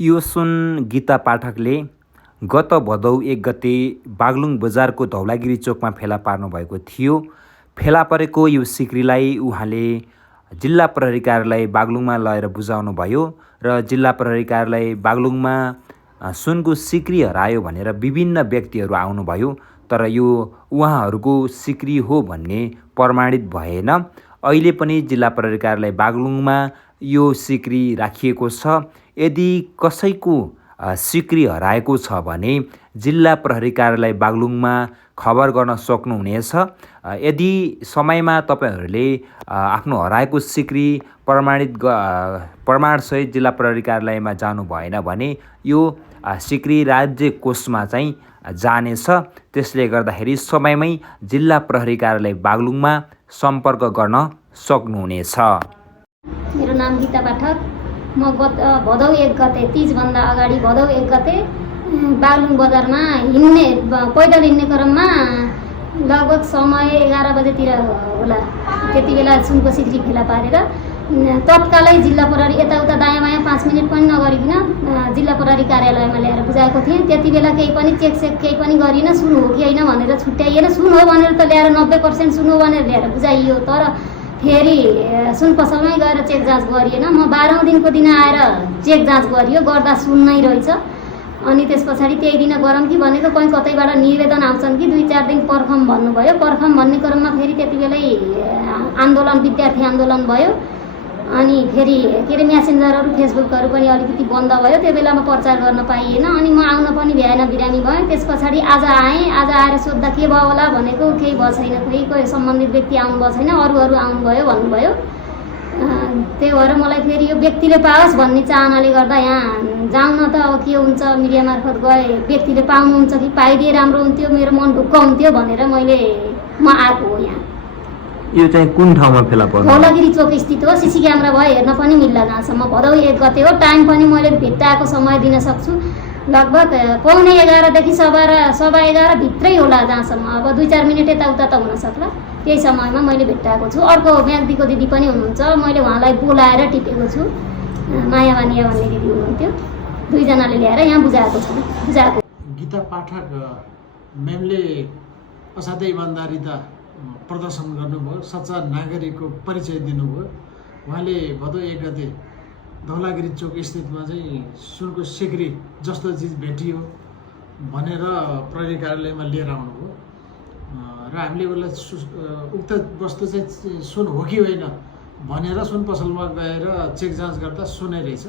यो सुन गीता पाठकले गत भदौ 1 गते बागलुङ बजारको धौलागिरी चोकमा फेला पार्नुभएको थियो। फेला परेको यो सिक्रीलाई उहाँले जिल्ला प्रहरी कार्यालय बागलुङमा लगेर बुझाउनुभयो र जिल्ला प्रहरी कार्यालय बागलुङमा सुनको सिक्री हरायो भनेर विभिन्न व्यक्तिहरू आउनुभयो, तर यो उहाँहरूको सिक्री हो भन्ने प्रमाणित भएन। अहिले पनि जिल्ला प्रहरी कार्यालय बागलुङमा यो सिक्री राखिएको छ। यदि कसैको सिक्री हराएको छ भने जिल्ला प्रहरी कार्यालय बागलुङमा खबर गर्न सक्नुहुनेछ। यदि समयमा तपाईहरूले आफ्नो हराएको सिक्री प्रमाणसहित जिल्ला प्रहरी कार्यालयमा जानु भएन भने यो सिक्री राज्य कोषमा चाहिँ जानेछ। त्यसले गर्दाखेरि समयमै जिल्ला प्रहरी कार्यालय बागलुङमा सम्पर्क गर्न सक्नुहुनेछ। मेरो नाम गीता पाठक। म गत भदौ 1 गते 30 भन्दा अगाडि भदौ 1 गते बागलुङ बजारमा पैदल हिँड्ने क्रममा लगभग समय 11 बजेतिर होला, त्यति बेला सुनको सिक्री फेला पारेर तत्कालै जिल्ला प्रहरी यताउता दायाँ बायाँ 5 मिनट पनि नगरिकन जिल्ला प्रहरी कार्यालयमा ल्याएर बुझाएको थिएँ। त्यति बेला केही पनि चेकसेक केही पनि गरिन, सुन हो कि होइन भनेर छुट्याइएन। सुन हो भनेर त ल्याएर 90% सुन हो भनेर ल्याएर बुझाइयो, तर फेरि सुन पसलमै गएर चेक जाँच गरिएन। म 12औं दिनको दिन आएर चेक जाँच गरियो, गर्दा सुन नै रहेछ। अनि त्यस पछाडि त्यही दिन गरौँ कि भनेको कहीँ कतैबाट निवेदन आउँछन् कि 2-4 दिन पर्खम भन्नुभयो। पर्खम भन्ने क्रममा फेरि त्यति बेलै विद्यार्थी आन्दोलन भयो। अनि फेरि के अरे म्यासेन्जरहरू फेसबुकहरू पनि अलिकति बन्द भयो, त्यो बेलामा प्रचार गर्न पाइएन। अनि म आउन पनि भ्याएन, बिरामी भएँ। त्यस पछाडि आज आएँ। आज आएर सोद्धा के भयो होला भनेको केही भयो छैन, कोही सम्बन्धित व्यक्ति आउनुभएको छैन, अरू आउनुभयो भन्नुभयो। त्यही भएर मलाई फेरि यो व्यक्तिले पाओस् भन्ने चाहनाले गर्दा यहाँ जाउँ न त अब के हुन्छ, मिडिया मार्फत गए व्यक्तिले पाउनुहुन्छ कि पाइदिए राम्रो हुन्थ्यो, मेरो मन ढुक्क हुन्थ्यो भनेर म आएको हो यहाँ। यो चाहिँ कुन ठाउँमा फेला पर्यो? धौलागिरी चोक स्थित हो। सीसी क्यामेरा भयो, हेर्न पनि मिल्ला जहाँसम्म। भदौ 1 गते हो। टाइम पनि मैले भेट्टाएको समय दिन सक्छु। लगभग 11:15 देखि 11:15 भित्रै होला जहाँसम्म। अब 2-4 मिनट यताउता त हुन सक्ला। त्यही समयमा मैले भेट्टाएको छु। अर्को म्याग्दीको दिदी पनि हुनुहुन्छ, मैले उहाँलाई बोलाएर टिपेको छु। माया बानिया भन्ने दिदी हुनुहुन्थ्यो, दुईजनाले ल्याएर यहाँ बुझाएको छु। गीता पाठक म्यामले असाध्यै इमान्दारिता प्रदर्शन गर्नुभयो, सच्चा नागरिकको परिचय दिनुभयो। उहाँले भदौ 1 गते धौलागिरी चोक स्थितमा चाहिँ सुनको सिक्री जस्तो चिज भेटियो भनेर प्रहरी कार्यालयमा लिएर आउनुभयो र हामीले उसलाई उक्त वस्तु चाहिँ सुन हो कि होइन भनेर सुन पसलमा गएर चेक जाँच गर्दा सुनै रहेछ।